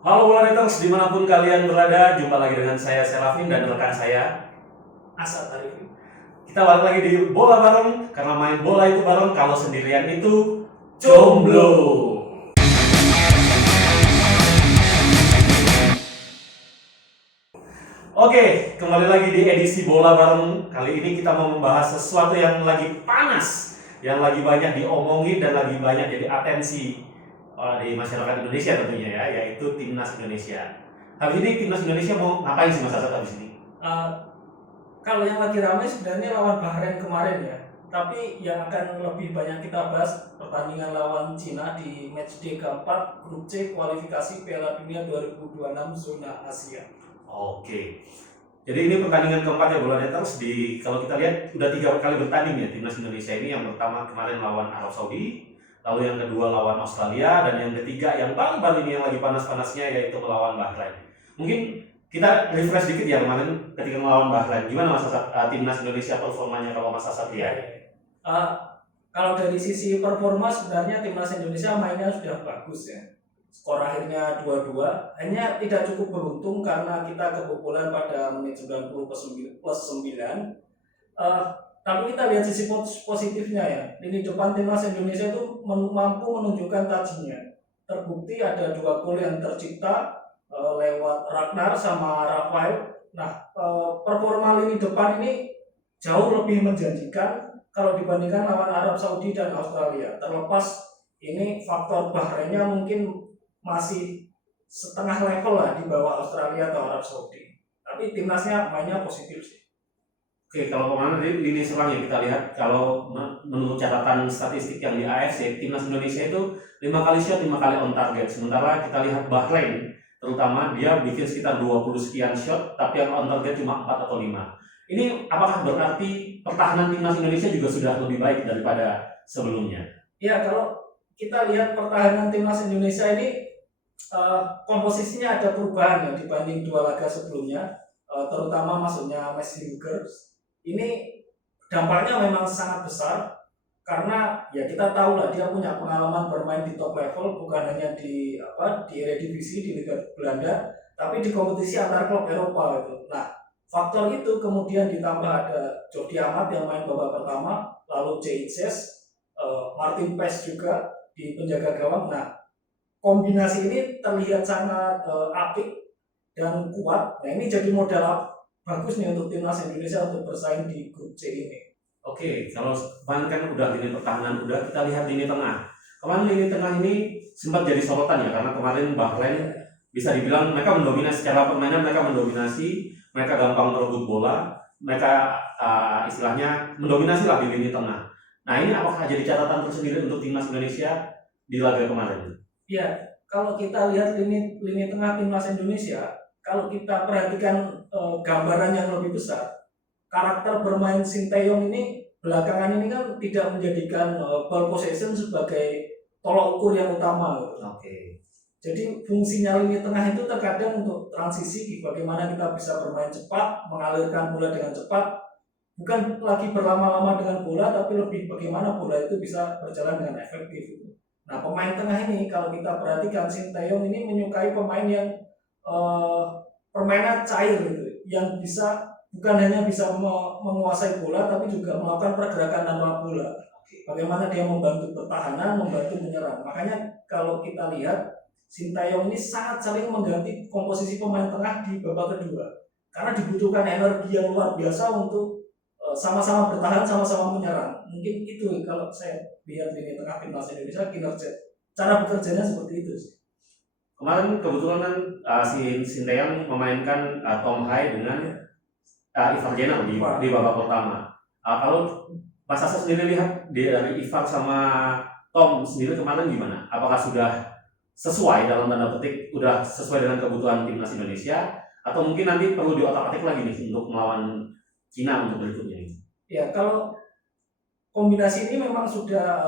Halo Bola Haters, dimanapun kalian berada, jumpa lagi dengan saya Serafin dan rekan saya Asal Arifin. Kita balik lagi di Bola Bareng, karena main bola itu bareng, kalau sendirian itu jomblo. Oke, kembali lagi di edisi Bola Bareng. Kali ini kita mau membahas sesuatu yang lagi panas, yang lagi banyak diomongin dan lagi banyak jadi atensi di masyarakat Indonesia tentunya ya, yaitu Timnas Indonesia. Habis ini Timnas Indonesia mau ngapain sih Mas Asad habis ini? Uh, kalau yang lagi ramai sebenarnya lawan Bahrain kemarin ya. Tapi yang akan lebih banyak kita bahas pertandingan lawan Cina di matchday keempat grup C kualifikasi Piala Dunia 2026 zona Asia. Oke. Jadi ini pertandingan keempat ya Bola Neters di kalau kita lihat udah 3 kali bertanding ya timnas Indonesia ini. Yang pertama kemarin lawan Arab Saudi, lalu yang kedua lawan Australia, dan yang ketiga yang baru-baru ini yang lagi panas-panasnya yaitu melawan Bahrain. Mungkin kita refresh dikit ya kemarin ketika melawan Bahrain. Gimana Mas Asad, timnas Indonesia performanya kalau Mas Asad lihat? Uh, kalau dari sisi performa sebenarnya timnas Indonesia mainnya sudah bagus ya. Skor akhirnya 2-2, hanya tidak cukup beruntung karena kita kebobolan pada menit 90 plus 9. Tapi kita lihat sisi positifnya ya. Lini depan timnas Indonesia itu mampu menunjukkan tajinya. Terbukti ada 2 gol yang tercipta lewat Ragnar sama Rafael. Nah, performa lini depan ini jauh lebih menjanjikan kalau dibandingkan lawan Arab Saudi dan Australia. Terlepas ini faktor Bahrainnya mungkin masih setengah level lah di bawah Australia atau Arab Saudi. Tapi timnasnya mainnya positif sih. Oke, kalau kemarin dari lini serang yang kita lihat, kalau menurut catatan statistik yang di AFC, timnas Indonesia itu 5 kali shot, 5 kali on target. Sementara kita lihat Bahrain, terutama dia bikin sekitar 20 sekian shot, tapi yang on target cuma 4 atau 5. Ini apakah berarti pertahanan timnas Indonesia juga sudah lebih baik daripada sebelumnya? Ya, kalau kita lihat pertahanan timnas Indonesia ini komposisinya ada perubahan ya dibanding 2 laga sebelumnya, terutama masuknya Messi Hugers. Ini dampaknya memang sangat besar karena ya kita tahu lah dia punya pengalaman bermain di top level, bukan hanya di Eredivisie di Liga Belanda, tapi di kompetisi antar klub Eropa itu. Nah, faktor itu kemudian ditambah ada Jordi Amat yang main babak pertama, lalu Jaitzes, Martin Pes juga di penjaga gawang. Nah, kombinasi ini terlihat sangat apik dan kuat. Nah, ini jadi modal bagus nih untuk timnas Indonesia untuk bersaing di grup C ini. Oke, kalau kemarin kan udah lini pertahanan, udah kita lihat lini tengah. Kemarin lini tengah ini sempat jadi sorotan ya, karena kemarin Bahrain bisa dibilang mereka mendominasi secara permainan, mereka mendominasi, mereka gampang merebut bola, mereka istilahnya mendominasi lah di lini tengah. Nah ini apakah jadi catatan tersendiri untuk timnas Indonesia di laga kemarin? Ya, kalau kita lihat lini tengah timnas Indonesia, kalau kita perhatikan gambaran yang lebih besar, karakter bermain Sinteyong ini belakangan ini kan tidak menjadikan ball possession sebagai tolok ukur yang utama gitu. Oke. Jadi fungsinya lini tengah itu terkadang untuk transisi, bagaimana kita bisa bermain cepat, mengalirkan bola dengan cepat, bukan lagi berlama-lama dengan bola, tapi lebih bagaimana bola itu bisa berjalan dengan efektif. Nah, pemain tengah ini kalau kita perhatikan, Sinteyong ini menyukai pemain yang permainan cair gitu, yang bisa bukan hanya bisa menguasai bola, tapi juga melakukan pergerakan tanpa bola. Bagaimana dia membantu pertahanan, membantu menyerang. Makanya kalau kita lihat Sinteyong ini sangat saling mengganti komposisi pemain tengah di babak kedua, karena dibutuhkan energi yang luar biasa untuk sama-sama bertahan, sama-sama menyerang. Mungkin itu kalau saya lihat lini tengah timnas Indonesia, kinerja cara bekerjanya seperti itu sih. Kemarin kebetulan kan si Sinteyong memainkan Tom Hai dengan Ivar Jenner di babak pertama. Kalau Mas Asa sendiri lihat dari Ivar sama Tom sendiri kemarin gimana? Apakah sudah sesuai dalam tanda petik, udah sesuai dengan kebutuhan timnas Indonesia, atau mungkin nanti perlu diotak-atik lagi nih untuk melawan Cina untuk berikutnya ini? Ya, kalau kombinasi ini memang sudah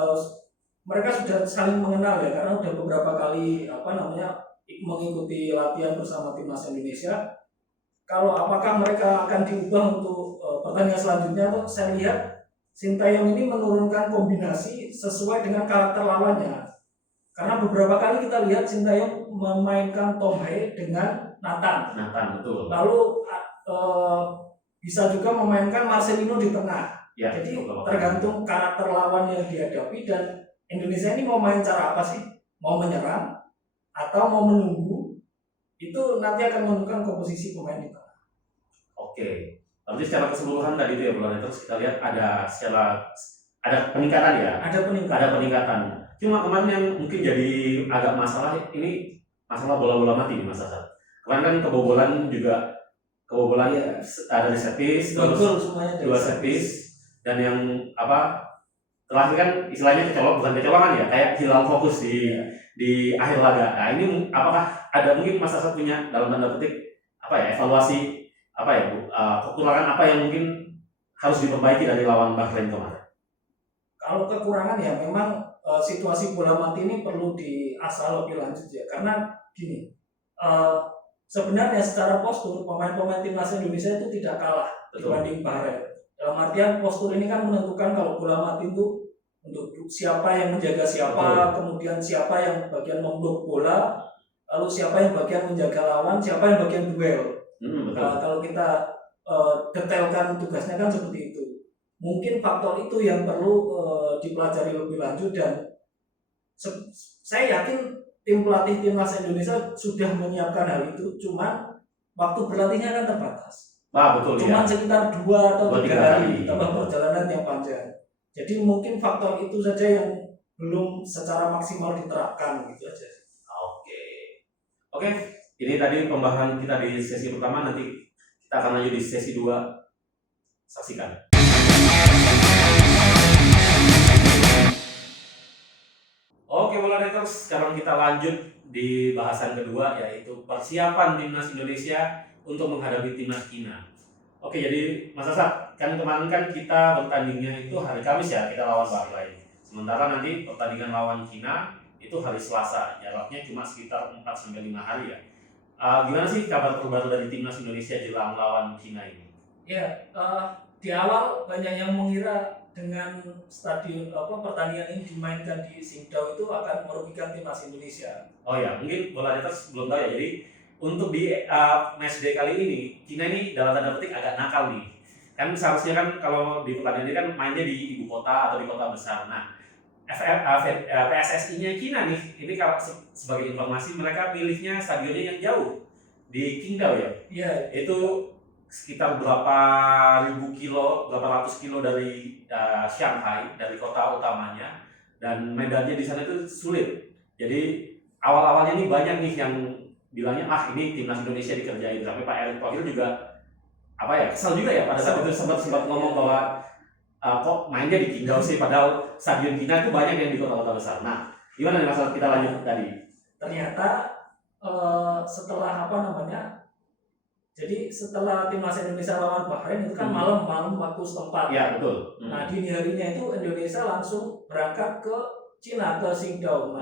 mereka sudah saling mengenal ya, karena sudah beberapa kali mengikuti latihan bersama timnas Indonesia. Kalau apakah mereka akan diubah untuk pertandingan selanjutnya, tuh saya lihat Sinteyong ini menurunkan kombinasi sesuai dengan karakter lawannya. Karena beberapa kali kita lihat Sintayong memainkan Tom Hae dengan Nathan. betul. Lalu bisa juga memainkan Marcelino di tengah. Ya, jadi tergantung karakter lawan yang dihadapi, dan Indonesia ini mau main cara apa sih? Mau menyerang atau mau menunggu? Itu nanti akan menentukan komposisi pemain di tengah. Oke. Berarti secara keseluruhan tadi itu ya Bola Neters kita lihat ada peningkatan ya. Ada peningkatan. Cuma kemarin yang mungkin jadi agak masalah ini masalah bola-bola mati nih Mas Hasan. Kemarin kan kebobolan ya, dari set piece, terus 2 set piece, dan yang terakhir kan istilahnya bukan kecolongan ya, kayak hilang fokus di akhir laga. Nah ini apakah ada mungkin Mas Hasan punya dalam tanda petik evaluasi kekurangan apa yang mungkin harus diperbaiki dari lawan Bahrain kemarin? Kalau kekurangan ya memang situasi bola mati ini perlu diasah lebih lanjut ya, karena gini, sebenarnya secara postur pemain-pemain timnas Indonesia itu tidak kalah dibanding Bahrain. Dalam artian postur ini kan menentukan kalau bola mati itu untuk siapa yang menjaga siapa, kemudian siapa yang bagian memblok bola, lalu siapa yang bagian menjaga lawan, siapa yang bagian duel. Kalau kita detailkan tugasnya kan seperti itu. Mungkin faktor itu yang perlu dipelajari lebih lanjut, dan saya yakin tim pelatih timnas Indonesia sudah menyiapkan hal itu, cuman waktu berlatihnya kan terbatas. Betul. Cuman sekitar 2 atau 3 hari tambah perjalanan yang panjang. Jadi mungkin faktor itu saja yang belum secara maksimal diterapkan gitu aja. Oke. Ini tadi pembahasan kita di sesi pertama, nanti kita akan lanjut di sesi 2. Saksikan. Oke Bola Neters, sekarang kita lanjut di bahasan kedua, yaitu persiapan timnas Indonesia untuk menghadapi timnas Cina. Oke, jadi Mas Asad, kan kemarin kan kita bertandingnya itu hari Kamis ya, kita lawan Bahrain. Sementara nanti pertandingan lawan Cina itu hari Selasa, jaraknya cuma sekitar 4-5 hari ya. Gimana sih kabar terbaru dari timnas Indonesia jelang lawan Cina ini? Ya, di awal banyak yang mengira dengan pertandingan ini dimainkan di Qingdao itu akan merugikan timnas Indonesia. Oh ya, mungkin Bola Neters belum tahu ya. Jadi untuk di matchday kali ini, Cina ini dalam tanda petik agak nakal nih. Kan seharusnya kan kalau di pertandingan ini kan mainnya di ibu kota atau di kota besar. Nah, PSSI-nya Cina nih, ini kalau sebagai informasi mereka pilihnya stadionnya yang jauh di Qingdao ya. Iya. Itu sekitar berapa ratus kilo dari Shanghai, dari kota utamanya, dan medannya di sana itu sulit. Jadi awal-awalnya ini banyak nih yang bilangnya ini timnas Indonesia dikerjain, sampai Pak Erick Thohir juga kesal juga ya pada saat itu sempat ngomong bahwa kok mainnya di Qingdao sih, padahal stadion Cina itu banyak yang di kota-kota besar. Nah, gimana nih masalah kita lanjut tadi? Ternyata setelah jadi setelah timnas Indonesia lawan Bahrain itu kan malam waktu setempat. Ya betul. Nah dini harinya itu Indonesia langsung berangkat ke Cina, ke Qingdao,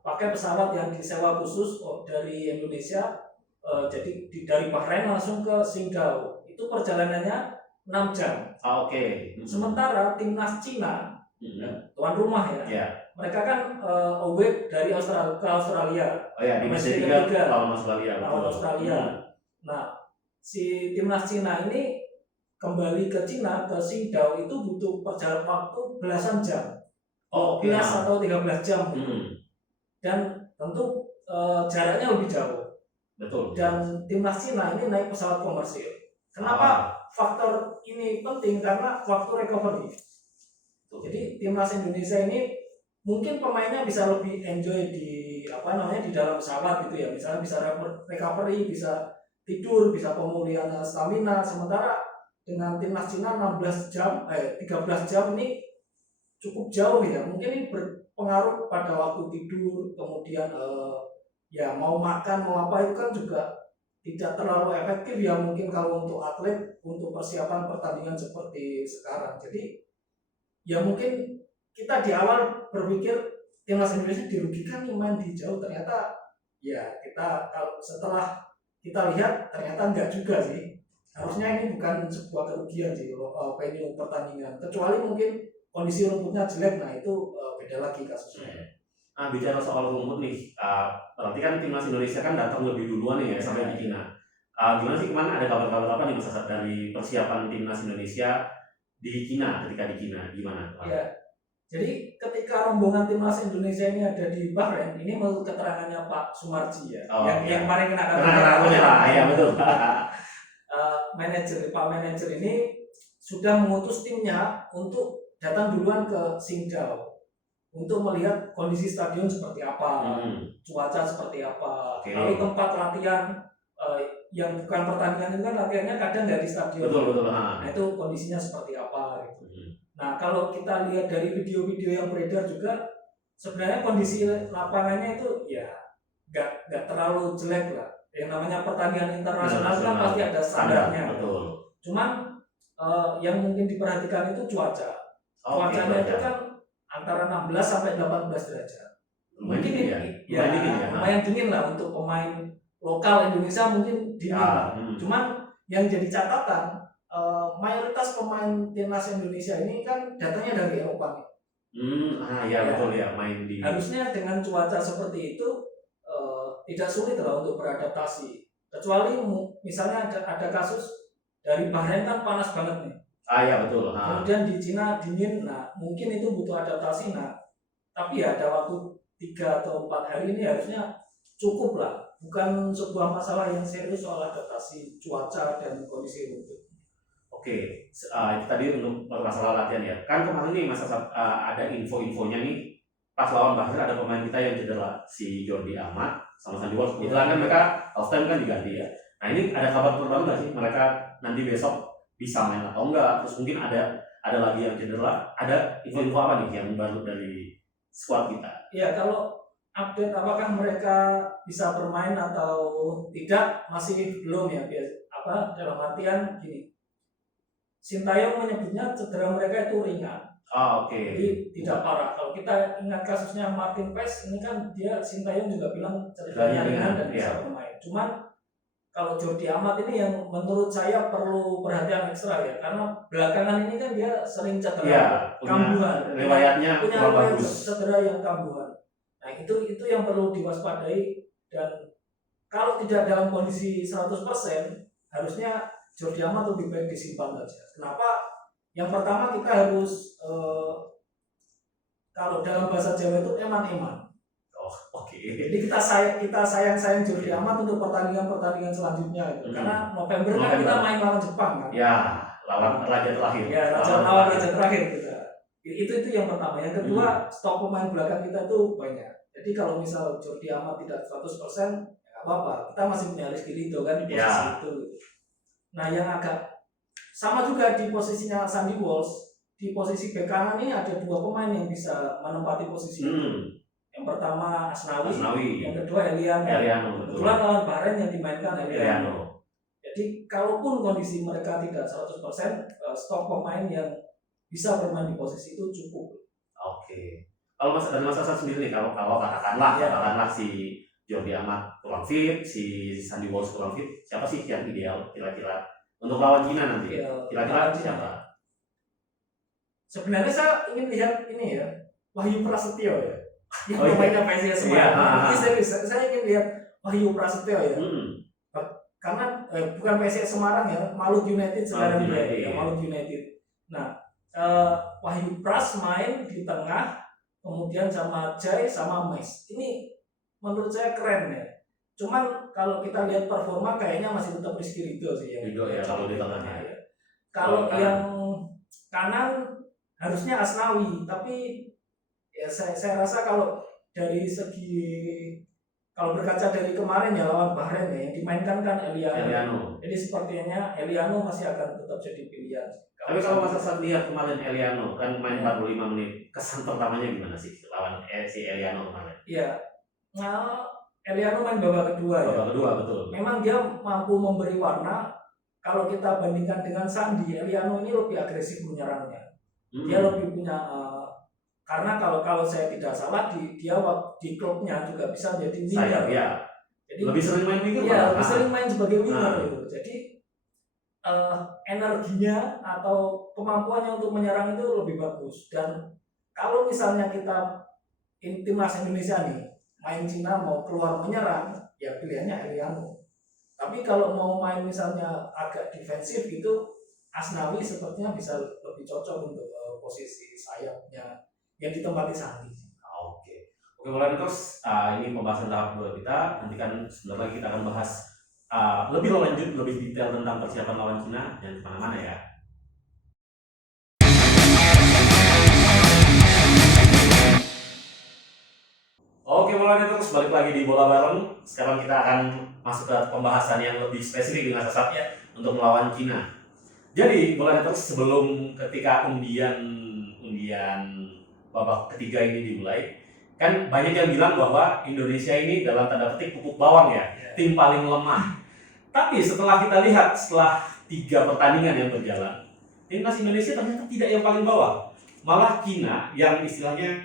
pakai pesawat yang disewa khusus dari Indonesia. Jadi dari Bahrain langsung ke Qingdao. Itu perjalanannya 6 jam. Oke. Sementara timnas Cina, tuan rumah ya, mereka kan away dari Australia ke Australia. Oh ya, di match ketiga lawan Australia. Nah, si timnas Cina ini kembali ke Cina, ke Qingdao itu butuh perjalanan waktu belasan jam. 12 atau 13 jam. Dan tentu jaraknya lebih jauh. Betul. Dan timnas Cina ini naik pesawat komersil. Kenapa faktor ini penting? Karena waktu recovery. Jadi timnas Indonesia ini mungkin pemainnya bisa lebih enjoy di dalam pesawat gitu ya. Misalnya bisa recovery, bisa tidur, bisa pemulihan stamina. Sementara dengan timnas Cina 13 jam ini cukup jauh ya. Mungkin ini berpengaruh pada waktu tidur, kemudian mau makan, mau apa itu kan juga tidak terlalu efektif ya mungkin kalau untuk atlet, untuk persiapan pertandingan seperti sekarang. Jadi ya mungkin kita di awal berpikir timnas Indonesia dirugikan nih main di jauh, ternyata ya kalau setelah kita lihat ternyata enggak juga sih. Harusnya ini bukan sebuah kerugian sih venue pertandingan, kecuali mungkin kondisi rumputnya jelek, nah itu beda lagi kasusnya. Bicara soal rumput nih, berarti kan timnas Indonesia kan datang lebih duluan nih ya sampai di Cina. Gimana sih kemana ada kabar-kabar apa nih Mas Asad dari persiapan timnas Indonesia di Cina ketika di Cina gimana? Ya, jadi ketika rombongan timnas Indonesia ini ada di Bahrain, ini menurut keterangannya Pak Sumarji ya, Oh, yang iya. kemarin kena Karena lah, ya betul. Pak manajer ini sudah mengutus timnya untuk datang duluan ke Qingdao untuk melihat kondisi stadion seperti apa, cuaca seperti apa, lalu tempat latihan yang bukan pertandingan itu kan latihannya kadang nggak di stadion. Betul. Nah itu kondisinya seperti apa gitu. Nah kalau kita lihat dari video-video yang beredar juga sebenarnya kondisi lapangannya itu ya nggak terlalu jelek lah. Yang namanya pertandingan internasional kan pasti ada standarnya. Betul. Cuman yang mungkin diperhatikan itu cuaca. Cuacanya itu kan antara 16 sampai 18 derajat. Mungkin lumayan dingin lah untuk pemain lokal Indonesia mungkin dingin. Cuman yang jadi catatan mayoritas pemain timnas Indonesia ini kan datangnya dari Eropa. Betul ya, main di. Harusnya dengan cuaca seperti itu tidak sulit lah untuk beradaptasi. Kecuali misalnya ada kasus dari Bahrain kan panas banget nih. Betul. Kemudian di Cina dingin, nah mungkin itu butuh adaptasi. Nah, tapi ya ada waktu 3 atau 4 hari ini harusnya cukup lah. Bukan sebuah masalah yang serius soal adaptasi cuaca dan kondisi rumput. Oke, itu tadi untuk masalah latihan ya. Kan kemarin nih Mas Asad, ada info-infonya nih pas lawan Bahrain ada pemain kita yang cedera, si Jordi Amat sama Sandy Walsh. Kebetulan kan mereka half time kan diganti ya. Nah ini ada kabar terbaru nggak sih mereka nanti besok bisa main atau enggak? Terus mungkin ada lagi yang cedera. Ada info-info apa nih yang baru dari squad kita? Ya kalau update apakah mereka bisa bermain atau tidak masih belum ya. Dalam artian gini, Sintayong menyebutnya cedera mereka itu ringan. Jadi tidak parah. Kalau kita ingat kasusnya Martin Paes, ini kan dia Sintayong juga bilang cederanya ringan dan bisa bermain. Cuman kalau Jordi Amat ini yang menurut saya perlu perhatian ekstra ya, karena belakangan ini kan dia sering cedera kambuhan. Riwayatnya punya riwayat cedera yang kambuhan. Nah itu yang perlu diwaspadai, dan kalau tidak dalam kondisi 100% harusnya Jordi Amat lebih baik disimpan saja. Kenapa? Yang pertama kita harus kalau dalam bahasa Jawa itu eman-eman. Jadi kita sayang Jordi Amat untuk pertandingan selanjutnya itu. Karena November kan kita main lawan Jepang kan. Ya, lawan raja terakhir. Ya, lawan raja terakhir kita. Itu yang pertama. Yang kedua, stok pemain belakang kita tuh banyak. Jadi kalau misal Jordi Amat tidak 100%, ya nggak apa-apa. Kita masih punya Rizky Ridho kan di posisi itu. Nah, yang agak sama juga di posisinya Sandy Walsh, di posisi bek kanan ini ada 2 pemain yang bisa menempati posisi itu. Yang pertama Asnawi, yang kedua Eliano. Kebetulan lawan Bahrain yang dimainkan Eliano. Jadi kalaupun kondisi mereka tidak 100%, stok pemain yang bisa bermain di posisi itu cukup. Kalau Mas Asad sendiri nih, kalau katakanlah si Jordi Amat kurang fit, si Sandy Walsh kurang fit, siapa sih yang ideal kira-kira untuk lawan Cina nanti? Kira-kira siapa? Sebenarnya saya ingin lihat ini ya, Wahyu Prasetyo ya, yang pemainnya PSIS Semarang. Ini serius, saya ingin lihat Wahyu Prasetyo ya. Karena bukan PSIS Semarang ya, Maluku United sekarang ya, Maluku United. Nah, Wahyu Pras main di tengah, kemudian sama Jai sama Mes. Ini menurut saya keren ya. Cuman kalau kita lihat performa kayaknya masih tetap Rizky Ridho sih yang kalau di tengahnya ya. Kalau yang kanan harusnya Asnawi, tapi ya saya rasa kalau dari segi, kalau berkaca dari kemarin ya lawan Bahrain ya, yang dimainkan kan Eliano. Jadi sepertinya Eliano masih akan tetap jadi pilihan. Tapi kalau Mas Asad lihat kemarin Eliano kan main 45 menit, kesan pertamanya gimana sih lawan si Eliano kemarin? Iya. Eliano main babak kedua ya. Babak kedua betul. Memang dia mampu memberi warna. Kalau kita bandingkan dengan Sandi, Eliano ini lebih agresif menyerangnya. Dia lebih punya karena kalau saya tidak salah dia di klubnya juga bisa jadi winger. Jadi lebih sering main winger. Iya, lebih sering main sebagai winger gitu. Jadi energinya atau kemampuannya untuk menyerang itu lebih bagus. Dan kalau misalnya kita timnas Indonesia nih main Cina mau keluar menyerang, ya pilihannya Eliano. Tapi kalau mau main misalnya agak defensif gitu, Asnawi sepertinya bisa lebih cocok untuk posisi sayapnya yang ditempati Sandi. Oke, oke, mulai terus ini pembahasan tahap 2 kita. Nanti kan sebentar lagi kita akan bahas lebih lanjut, lebih detail tentang persiapan lawan Cina. Jangan kemana-mana ya. Oke, mulai terus balik lagi di bola bareng. Sekarang kita akan masuk ke pembahasan yang lebih spesifik dengan Sasat Ya. untuk melawan Cina. Jadi bola terus sebelum ketika undian babak ketiga ini dimulai, kan banyak yang bilang bahwa Indonesia ini dalam tanda petik pupuk bawang ya, tim paling lemah. Tapi setelah kita lihat setelah 3 pertandingan yang berjalan, timnas Indonesia ternyata tidak yang paling bawah. Malah Cina yang istilahnya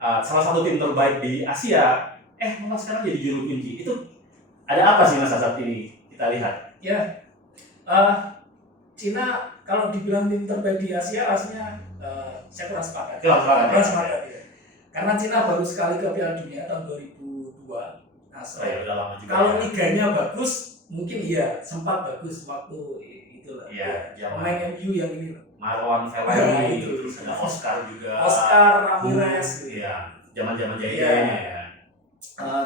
salah satu tim terbaik di Asia, malah sekarang jadi juru kunci. Itu ada apa sih Mas saat ini kita lihat? Ya, Cina kalau dibilang tim terbaik di Asia, rasanya saya kurang sepakat. Kurang sepakat ya. Karena Cina baru sekali ke Piala Dunia tahun 2002. Nah, udah lama juga. Kalau liganya bagus, mungkin iya sempat bagus waktu itulah. Iya, pemain MU yang ini loh. Marwan Fellaini, terus ada Oscar juga. Oscar Ramirez. Iya, zaman-zaman jaya-jayanya ya.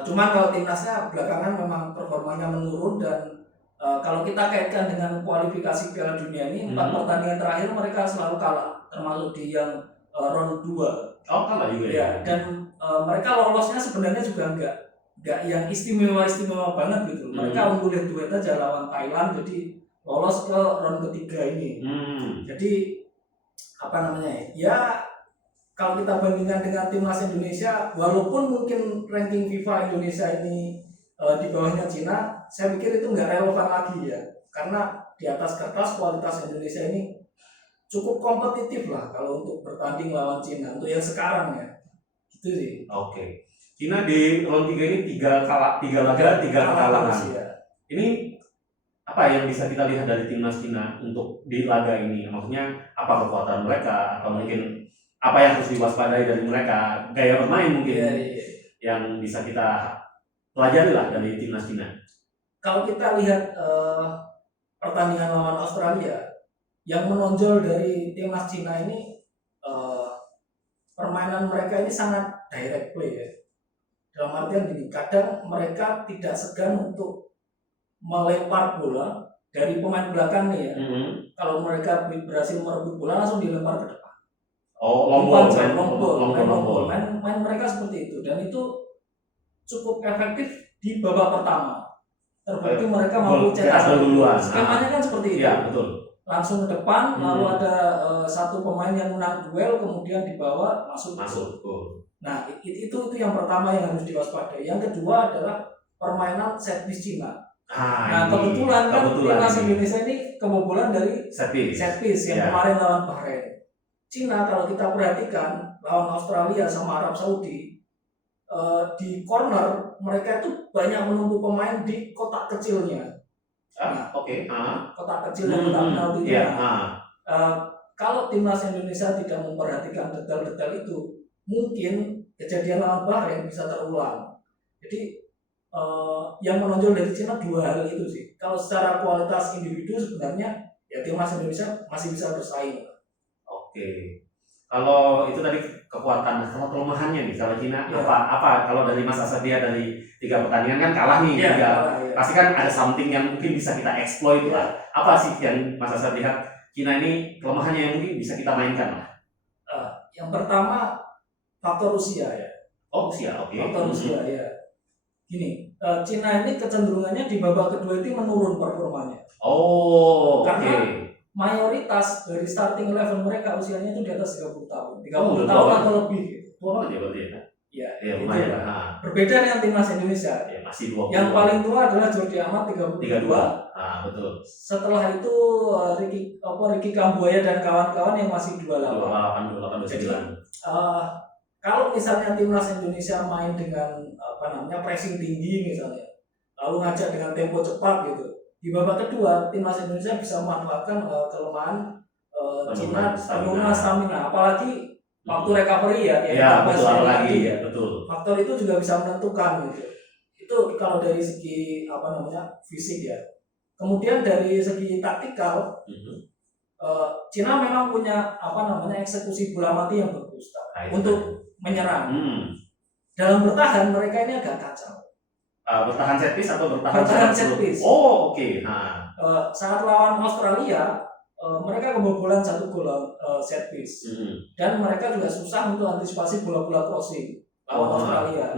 Cuman kalau timnasnya belakangan memang performanya menurun dan kalau kita kaitkan dengan kualifikasi Piala Dunia ini 4 pertandingan terakhir mereka selalu kalah, termasuk di yang round 2. Oh, kalah juga ya. Dan mereka lolosnya sebenarnya juga enggak yang istimewa banget gitu. Mereka unggul duet aja lawan Thailand, jadi lolos ke round ketiga ini. Jadi apa namanya ya? Kalau kita bandingkan dengan timnas Indonesia, walaupun mungkin ranking FIFA Indonesia ini di bawahnya Cina, saya pikir itu nggak relevan lagi ya, karena di atas kertas kualitas Indonesia ini cukup kompetitif lah kalau untuk bertanding lawan Cina untuk yang sekarang ya, gitu sih. Oke. Cina di round 3 ini 3 laga 3 kekalahan. Ya. Ini apa yang bisa kita lihat dari timnas Cina untuk di laga ini? Maksudnya apa kekuatan mereka atau mungkin apa yang harus diwaspadai dari mereka, gaya bermain mungkin yang bisa kita pelajari lah dari timnas Cina. Kalau kita lihat pertandingan lawan Australia, yang menonjol dari timnas Cina ini permainan mereka ini sangat direct play ya. Dalam artian gini, kadang mereka tidak segan untuk melempar bola dari pemain belakang nih ya. Kalau mereka berhasil merebut bola langsung dilempar ke depan. Long ball. Main mereka seperti itu, dan itu cukup efektif di babak pertama. Terbukti mereka mampu cetak duluan. Skemanya kan seperti itu. Iya, betul. Langsung ke depan, lalu ada satu pemain yang menang duel, kemudian dibawa masuk. Nah, itu yang pertama yang harus diwaspadai. Yang kedua adalah permainan set piece Cina. Nah, kebetulan timnas Indonesia ini kebobolan dari set piece yang kemarin lawan Bahrain. Cina kalau kita perhatikan lawan Australia sama Arab Saudi, di corner mereka itu banyak menumpuk pemain di kotak kecilnya. Kotak kecil yang kotak penalti. Kalau timnas Indonesia tidak memperhatikan detail-detail itu, mungkin kejadian lawan Bahrain bisa terulang. Jadi yang menonjol dari Cina 2 hal itu sih. Kalau secara kualitas individu sebenarnya ya timnas Indonesia masih bisa bersaing. Oke. Kalau itu tadi kekuatan, kalau kelemahannya nih kalau Cina apa? Kalau dari Mas Asadia dari 3 pertandingan kan kalah nih, pasti kan ada something yang mungkin bisa kita exploit lah. Apa sih yang Mas Asad lihat Cina ini kelemahannya yang mungkin bisa kita mainkan lah? Yang pertama faktor usia ya. Usia, oke. Faktor usia ya. Gini, Cina ini kecenderungannya di babak kedua itu menurun performanya. Karena mayoritas dari starting level mereka usianya itu di atas 30 tahun. 30 tahun atau lebih gitu. Tua banget ya berarti ya? Iya, lumayan. Berbeda dengan timnas Indonesia. Ya, masih 20. Yang paling tua adalah Jordi Amat 32. Betul. Setelah itu Ricky Kambuaya dan kawan-kawan yang masih 28. 28, 29. Kalau misalnya timnas Indonesia main dengan pressing tinggi misalnya, lalu ngajak dengan tempo cepat gitu, di babak kedua timnas Indonesia bisa memanfaatkan kelemahan Cina penurunan stamina. Apalagi waktu recovery ya Ya, betul, dari apalagi tadi. ya, betul. Faktor itu juga bisa menentukan gitu. Itu kalau dari segi fisik ya. Kemudian dari segi taktikal, Cina memang punya eksekusi bola mati yang bagus untuk menyerang. Dalam bertahan mereka ini agak kacau. Bertahan set piece atau bertahan set piece? Oh, oke. Saat lawan Australia, mereka kebobolan 1 gol set piece. Dan mereka juga susah untuk antisipasi bola-bola crossing lawan Australia.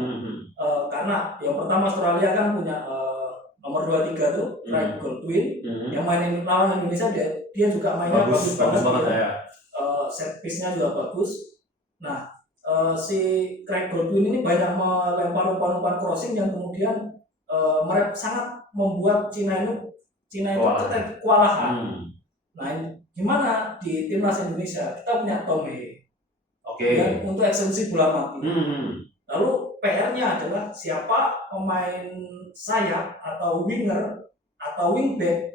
Karena yang pertama Australia kan punya nomor 23 tuh Craig Goldwyn yang main lawan Indonesia, dia juga mainnya bagus banget ya. Set piece-nya juga bagus. Nah, si Craig Goldwyn ini banyak melempar umpan-umpan crossing yang kemudian mereka sangat membuat Cina itu kewalahan. Nah, gimana di timnas Indonesia kita punya Tom Hei yang untuk eksekusi bola mati. Lalu PR-nya adalah siapa pemain sayap atau winger atau wingback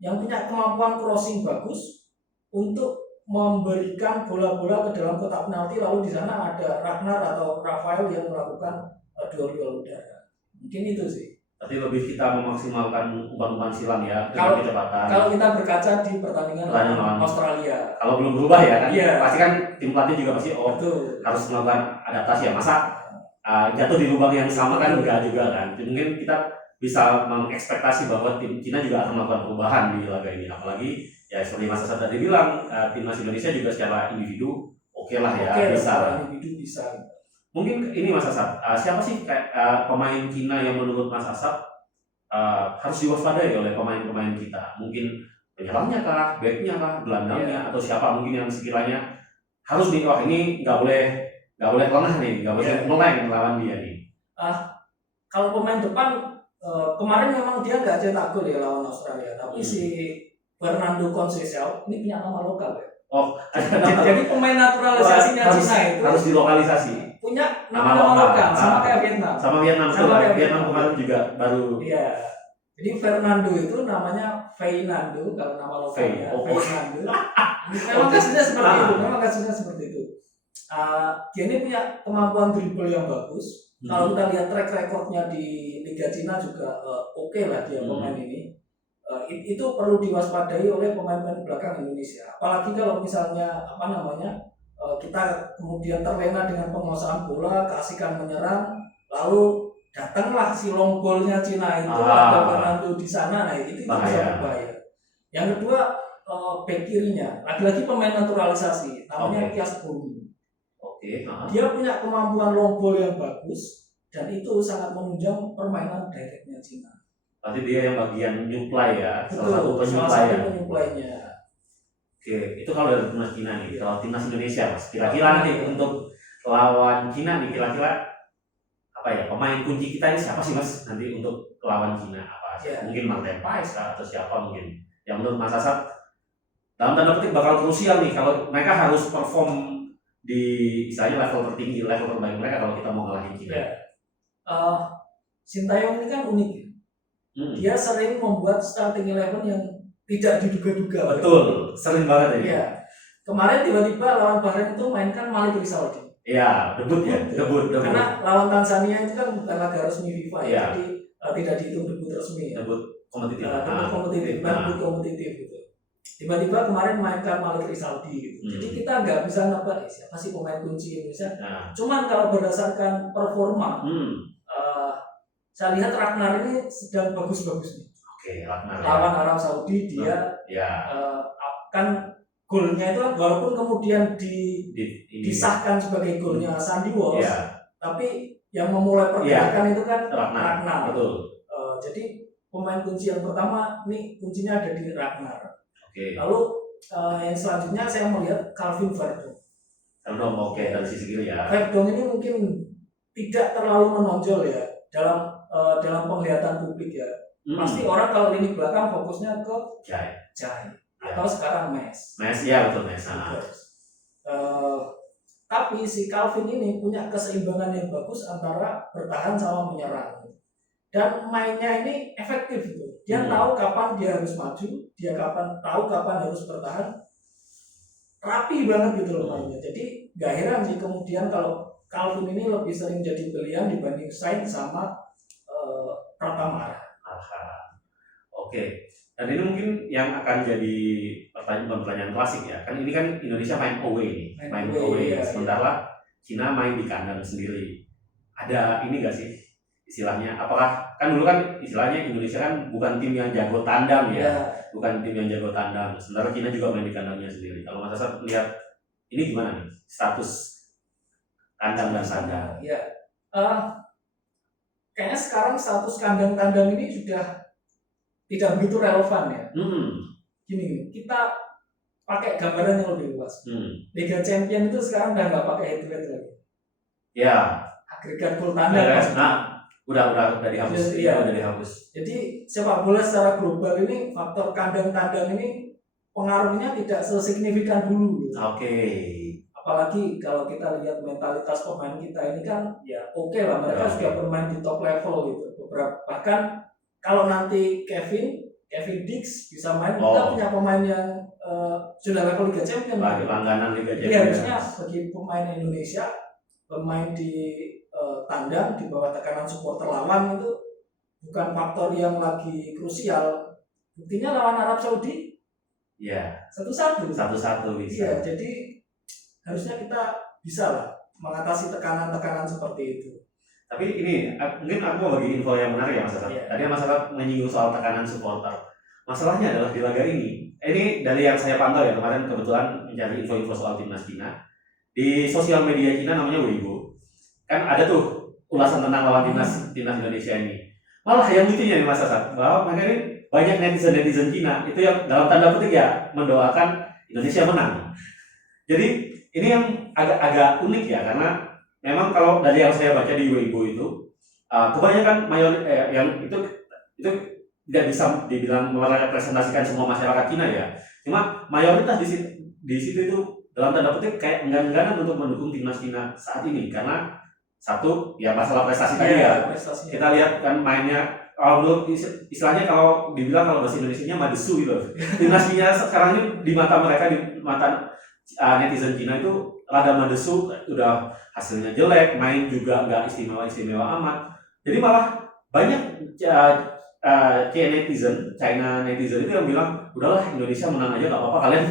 yang punya kemampuan crossing bagus untuk memberikan bola-bola ke dalam kotak penalti, lalu di sana ada Ragnar atau Rafael yang melakukan duel-duel udara. Mungkin itu sih. Tapi lebih kita memaksimalkan umpan-umpan silang ya dengan kecepatan. Kalau kita berkaca di pertandingan Australia. Kalau belum berubah ya kan? Iya. Pasti kan tim pelatih juga pasti harus melakukan adaptasi ya. Masa jatuh di lubang yang sama kan enggak juga kan. Mungkin kita bisa mengekspektasi bahwa tim Cina juga akan melakukan perubahan di laga ini. Apalagi ya seperti Mas Asad tadi bilang, timnas Indonesia juga secara individu oke lah ya, bisa. Individu bisa. Mungkin ini Mas Asad, siapa sih pemain Cina yang menurut Mas Asad harus diwaspadai oleh pemain-pemain kita? Mungkin penyerangnya kah, backnya kah, gelandangnya, atau siapa mungkin yang sekiranya harus ini nggak boleh lengah nih, nggak boleh meleng melawan dia nih. Kalau pemain depan kemarin memang dia nggak cetak gol ya lawan Australia, tapi si Fernando Conceição ini punya nama lokal ya. Jadi pemain naturalisasinya Cina itu harus dilokalisasi. Punya nama lokal sama kayak Vietnam. Vietnam kemarin juga baru. Iya. Jadi Fernando itu namanya Fernando kalau nama lokalnya. Fernando. Memang kasusnya seperti itu. Dia ini punya kemampuan dribble yang bagus. Kalau kita lihat track recordnya di Liga Cina juga oke lah dia pemain ini. Itu perlu diwaspadai oleh pemain-pemain belakang Indonesia. Apalagi kalau misalnya kita kemudian terlena dengan penguasaan bola, keasikan menyerang, lalu datanglah si long ball-nya Cina itu ada Fernando di sana, nah itu bisa berbahaya. Yang kedua back kirinya, lagi-lagi pemain naturalisasi, namanya Kias Bumi. Dia punya kemampuan long ball yang bagus dan itu sangat menunjang permainan directnya Cina. Berarti dia yang bagian nyuplai ya, salah satu penyuplainya. Oke, itu kalau dari timnas Cina nih. Kalau timnas Indonesia Mas, kira-kira nanti untuk lawan Cina nih, kira-kira pemain kunci kita ini siapa sih Mas nanti untuk lawan Cina? Mungkin Martin Paes atau siapa mungkin yang menurut Mas Asad dalam tanda petik bakal krusial nih kalau mereka harus perform di istilahnya level tertinggi, level terbaik mereka kalau kita mau ngalahin Cina. Sintayong ini kan unik ya. Dia sering membuat starting 11 yang tidak diduga-duga. Betul, sering banget ya. Iya. Kemarin tiba-tiba lawan Bahrain itu mainkan Malik Rizaldi. Iya, debut. Karena lawan Tanzania itu kan bukan laga resmi FIFA ya, jadi tidak dihitung debut resmi. Debut kompetitif. Debut kompetitif gitu. Tiba-tiba kemarin mainkan Malik Rizaldi gitu. Jadi kita nggak bisa nebak siapa sih pemain kunci Indonesia. Cuman kalau berdasarkan performa, saya lihat Ragnar ini sedang bagus-bagusnya. Ragnar. Lawan Arab Saudi dia kan golnya itu walaupun kemudian disahkan sebagai golnya Sandy Walsh, tapi yang memulai pergerakan itu kan Ragnar. Betul. Jadi pemain kunci yang pertama ini kuncinya ada di Ragnar. Lalu yang selanjutnya saya melihat Calvin Verdong. Dari sisi kiri ya. Verdong ini mungkin tidak terlalu menonjol ya dalam penglihatan publik ya. Pasti orang kalau lini belakang fokusnya ke Jai. Atau sekarang Mes. Ya betul Mes. Tapi si Calvin ini punya keseimbangan yang bagus antara bertahan sama menyerang. Dan mainnya ini efektif gitu. Dia tahu kapan dia harus maju, tahu kapan harus bertahan. rapi banget gitu loh mainnya. Jadi gak heran sih kemudian kalau Calvin ini lebih sering jadi pilihan dibanding Sainz sama Pratama. Oke. Dan ini mungkin yang akan jadi pertanyaan klasik ya. Kan ini kan Indonesia main away nih, main away. Ya, Sementara Cina main di kandang sendiri. Ada ini gak sih istilahnya? Apakah kan dulu kan istilahnya Indonesia kan bukan tim yang jago tandang ya, bukan tim yang jago tandang. Sementara Cina juga main di kandangnya sendiri. Kalau Mas Asad lihat ini gimana nih status kandang dan tandang? Ya, kayaknya sekarang status kandang-kandang ini sudah tidak begitu relevan ya. Gini, kita pakai gambaran yang lebih luas. Liga Champion itu sekarang udah nggak pakai head to head lagi. Ya. Agregat gol tandang. Udah dihapus. Iya. Udah dihapus. Jadi sepak bola secara global ini faktor kandang-tandang ini pengaruhnya tidak sesignifikan dulu. Oke. Apalagi kalau kita lihat mentalitas pemain kita ini kan ya oke lah, mereka sudah bermain di top level gitu. Bahkan kalau nanti Kevin Dix bisa main, kita punya pemain yang sudah level Liga Champions. Langganan Liga Champions. Jadi harusnya bagi pemain Indonesia bermain di tandang di bawah tekanan supporter lawan itu bukan faktor yang lagi krusial. Buktinya lawan Arab Saudi. Iya. 1-1 bisa. Iya, jadi harusnya kita bisa lah mengatasi tekanan-tekanan seperti itu. Tapi ini mungkin aku mau bagi info yang menarik ya Mas Asad. Tadi Mas Asad menyinggung soal tekanan supporter. Masalahnya adalah di laga ini dari yang saya pantau ya, kemarin kebetulan mencari info-info soal timnas Cina. Di sosial media Cina namanya Weibo. Kan ada tuh ulasan tentang lawan timnas Indonesia ini. Malah yang lucunya nih Mas Asad, bahwa makanya ini banyak netizen Cina itu yang dalam tanda petik ya mendoakan Indonesia menang. Jadi ini yang agak unik ya, karena memang kalau dari yang saya baca di Weibo itu kebanyakan yang itu tidak bisa dibilang merepresentasikan semua masyarakat Cina ya. Cuma mayoritas di situ itu dalam tanda petik kayak enggan-engganan untuk mendukung timnas Cina saat ini, karena satu ya masalah prestasi tadi ya. Kita lihat kan mainnya, kalau istilahnya kalau dibilang kalau bahasa Indonesianya madesu gitu. Timnas Cina sekarang ini di mata mereka, di mata netizen Cina itu rada madesu, udah hasilnya jelek, main juga nggak istimewa amat. Jadi malah banyak China netizen itu yang bilang udahlah Indonesia menang aja nggak apa-apa, kalian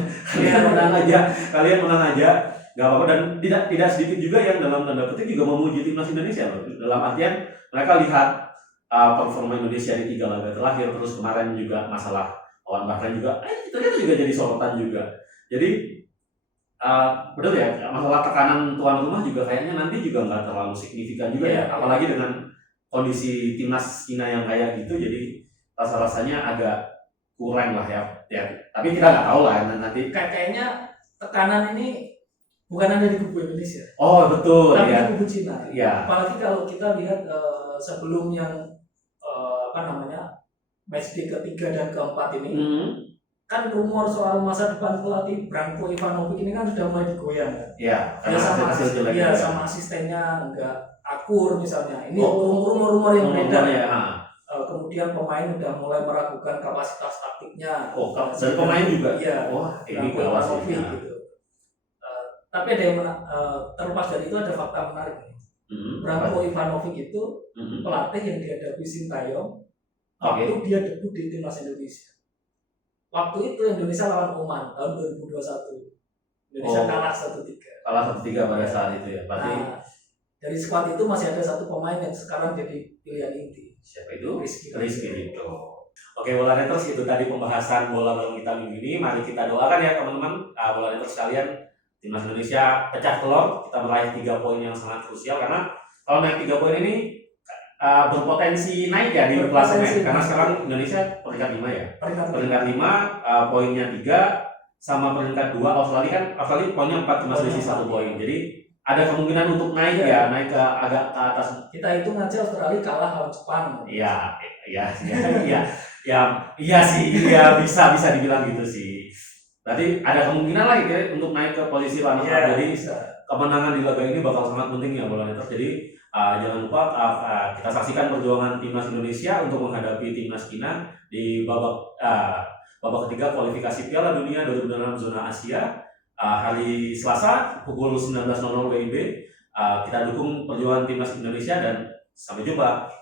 menang aja nggak apa-apa. Dan tidak sedikit juga yang dalam tanda petik juga memuji timnas Indonesia loh. Dalam artian mereka lihat performa Indonesia di 3 laga terakhir, terus kemarin juga masalah lawan Bahrain juga ternyata juga jadi sorotan juga. Jadi betul ya, masalah tekanan tuan rumah juga kayaknya nanti juga nggak terlalu signifikan juga ya, apalagi dengan kondisi timnas Cina yang kayak gitu, jadi rasa-rasanya agak kurang lah ya. Tapi kita nggak tahu lah nanti. Kayaknya tekanan ini bukan ada di kubu Indonesia. Oh betul. Tapi di kubu Cina. Ya. Apalagi kalau kita lihat sebelum yang matchday ketiga dan keempat ini. Kan rumor soal masa depan pelatih Branko Ivanovic ini kan sudah mulai digoyang kan? Iya. Sama asistennya enggak akur misalnya. Ini rumor-rumor yang beredar ya. Kemudian pemain udah mulai meragukan kapasitas taktiknya. Dan pemain juga. Iya. Ini Ivanovic gitu. Tapi ada yang terlepas dari itu ada fakta menarik nih. Branko Ivanovic itu pelatih yang dihadapi Sintayong waktu dia debut di timnas Indonesia. Waktu itu Indonesia lawan Oman tahun 2021. Indonesia kalah 1-3. Kalah 1-3 pada saat itu ya. Berarti dari skuad itu masih ada satu pemain yang sekarang jadi pilihan inti. Siapa itu? Rizky Ridho. Oke, Bola Neters, itu tadi pembahasan bola bareng kita minggu ini. Mari kita doakan ya teman-teman, Bola Neters sekalian, timnas Indonesia pecah telur, kita meraih 3 poin yang sangat krusial, karena kalau naik 3 poin ini berpotensi naik ya di klasemen, karena sekarang Indonesia peringkat 5 ya. Peringkat 5, poinnya 3, sama peringkat 2 Australia poinnya 4, cuma selisih 1 poin. Jadi ada kemungkinan untuk naik naik ke agak ke atas. Kita hitung aja Australia kalah lawan Jepang. Iya sih, bisa dibilang gitu sih. Berarti ada kemungkinan lah ya untuk naik ke posisi runner up. Jadi kemenangan di laga ini bakal sangat penting ya Bola Neters. Jadi jangan lupa kita saksikan perjuangan timnas Indonesia untuk menghadapi timnas Cina di babak ketiga kualifikasi Piala Dunia 2026 zona Asia. hari Selasa pukul 19.00 WIB. Kita dukung perjuangan timnas Indonesia dan sampai jumpa.